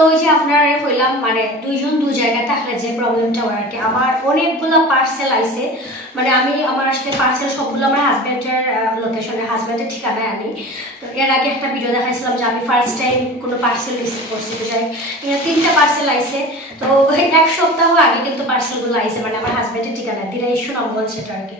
তো ওই যে আপনারা কইলাম মানে দুইজন দুই জায়গায় থাকলে যে প্রবলেমটা হয় আর কি। আমার অনেকগুলো পার্সেল আইছে, মানে আমি আমার আসলে পার্সেল সবগুলো আমার হাজব্যান্ডের লোকেশনে, হাজব্যান্ডের ঠিকানায় আনি। তো এর আগে একটা ভিডিও দেখাইছিলাম যে আমি ফার্স্ট টাইম কোনো পার্সেল রিসিভ করছি, তো যাই তিনটা পার্সেল আইছে। তো এক সপ্তাহ আগে কিন্তু পার্সেলগুলো আইছে, মানে আমার হাজব্যান্ডের ঠিকানায় দিনাইশু নম্বর সেটা আর কি।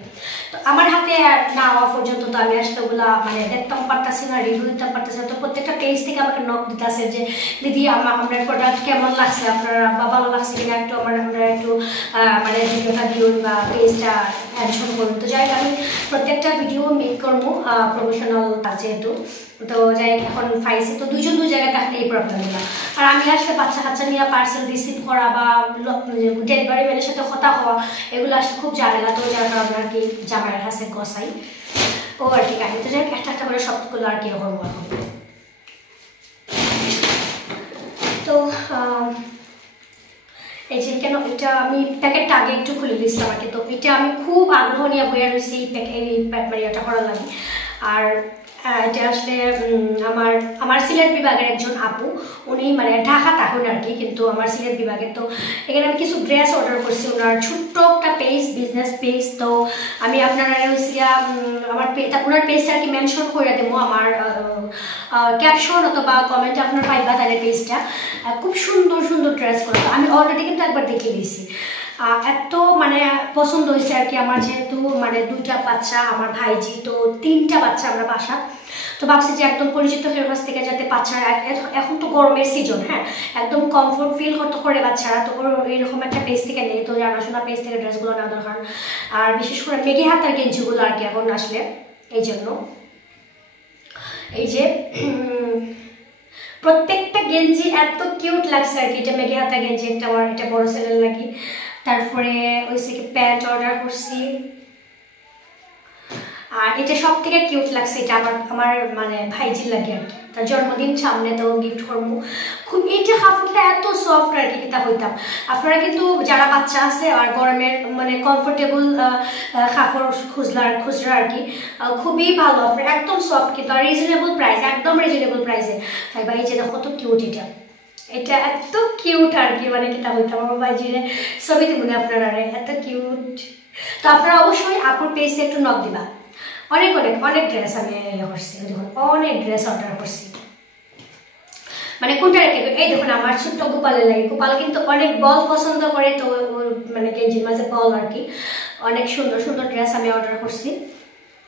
তো আমার হাতে না হওয়া পর্যন্ত তো আমি আসলে ওগুলা মানে দেখতাম পারতাছি না, রিভিউ দিতাম পারতাছি না। তো প্রত্যেকটা পেজ থেকে আমাকে নক দিতেছে যে দিদি আমার প্রোডাক্ট কেমন লাগছে আপনারা, বা ভালো লাগছে কিনা একটু আমরা একটু মানে ভিডিওটা দিন বা পেজটা মেনশন করুন। তো যাই আমি প্রত্যেকটা ভিডিও মেক করবো প্রমোশনাল যেহেতু। তো যাই এখন পাইছি, তো দুইজন দুই জায়গায় থাকলে এই প্রবলেমগুলো। আর আমি আসলে বাচ্চা কাচ্চা নিয়ে পার্সেল রিসিভ করা বা ডেলিভারি ম্যানের সাথে কথা হওয়া এগুলো আসলে খুব ঝামেলা। তো যার কারণে আর কি জামাইয়ের কাছে গসাই ও আর কি গাড়ি। তো যাই একটা একটা করে সবগুলো আর কি করবো এখন। তো এই যে কেন এটা আমি প্যাকেটটা আগে একটু খুলে দিয়েছিলাম আর কি। তো এটা আমি খুব আগ্রহ নিয়ে বইয়া রয়েছি এই এটা করার লাগে। আর এটা আসলে আমার সিলেট বিভাগের একজন আপু, উনি মানে ঢাকা থাকুন আর কি, কিন্তু আমার সিলেট বিভাগের। তো এখানে আমি কিছু ড্রেস অর্ডার করছি, ওনার ছোট্ট একটা পেজ, বিজনেস পেজ। তো আমি আপনারা আমার ওনার পেজটা আর কি মেনশন করে দেবো আমার ক্যাপশন অথবা কমেন্টে আপনার পাইবা তাহলে পেজটা। খুব সুন্দর সুন্দর ড্রেস করে আমি অলরেডি কিন্তু একবার দেখে দিয়েছি, এত মানে পছন্দ হয়েছে আর কি। আমার যেহেতু মানে দুইটা বাচ্চা, আমার ভাইজি, তো তিনটা বাচ্চা আমরা বাসা। তো ভাবছি যে একদম পরিচিত কেউ কাছ থেকে যাতে বাচ্চারা, এখন তো গরমের সিজন, হ্যাঁ একদম কমফোর্ট ফিল করতে করে বাচ্চারা, তো এরকম একটা পেজ থেকে নেই। তো জানাশোনা পেজ থেকে ড্রেসগুলো নেওয়া দরকার। আর বিশেষ করে মেঘি হাতার গেঞ্জিগুলো আর কি এখন আসলে এই জন্য। এই যে প্রত্যেকটা গেঞ্জি এত কিউট লাগছে আর কি। এটা মেঘি হাতা গেঞ্জি একটা, আমার এটা বড় ছেলের লাগি। তারপরে ওই থেকে প্যান্ট অর্ডার করছি, আর এটা সব থেকে কিউট লাগছে, এটা আমার মানে ভাইজির লাগে আর কি, তার জন্মদিন সামনে, তো গিফট করবো। খুব এইটা কাপড়টা এত সফট আর কি, তা হইতাম আপনারা কিন্তু যারা বাচ্চা আছে আর গরমের মানে কমফোর্টেবল কাপড় খুচরা আর কি, খুবই ভালো আপনার, একদম সফট কিন্তু আর রিজনেবল প্রাইস, একদম রিজনেবল প্রাইসে। ভাই এই যে দেখো কত কিউট এটা এত কিউট আর কি, মানে কিতা হইতাম আমার ভাইজিরে ছবি মনে আপনারা এত কিউট। তো আপনারা অবশ্যই আপুর পেজে একটু নক দিবা। অনেক অনেক অনেক ড্রেস আমি করছি, দেখুন অনেক ড্রেস অর্ডার করছি, মানে কোনটা রেখে এই দেখুন আমার ছোট্ট গোপালের লাগে। গোপাল কিন্তু অনেক বল পছন্দ করে, তো মানে গেঞ্জির মাঝে বল আর কি। অনেক সুন্দর সুন্দর ড্রেস আমি অর্ডার করছি।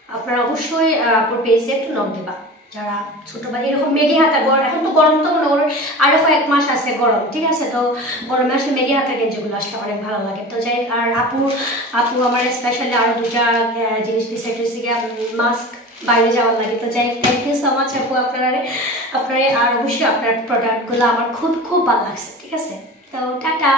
আপনারা অবশ্যই আপুর পেজে একটু নক দিবা যারা ছোট ভাই এরকম মেঘি হাতা। এখন তো গরম, তো মনে করুন আরো কয়েক মাস আছে গরম, ঠিক আছে। তো গরমে আসলে মেঘি হাতের গেঞ্জিগুলো আসলে অনেক ভালো লাগে। তো যাই, আর আপু আমার স্পেশালি আরো দুটা জিনিস দিচ্ছে, মাস্ক বাইরে যাওয়ার লাগে। তো যাই, থ্যাংক ইউ সো মাচ আপু আপনারা। আর অবশ্যই আপনার প্রোডাক্টগুলো আমার খুব খুব ভালো লাগছে, ঠিক আছে। তো টাটা।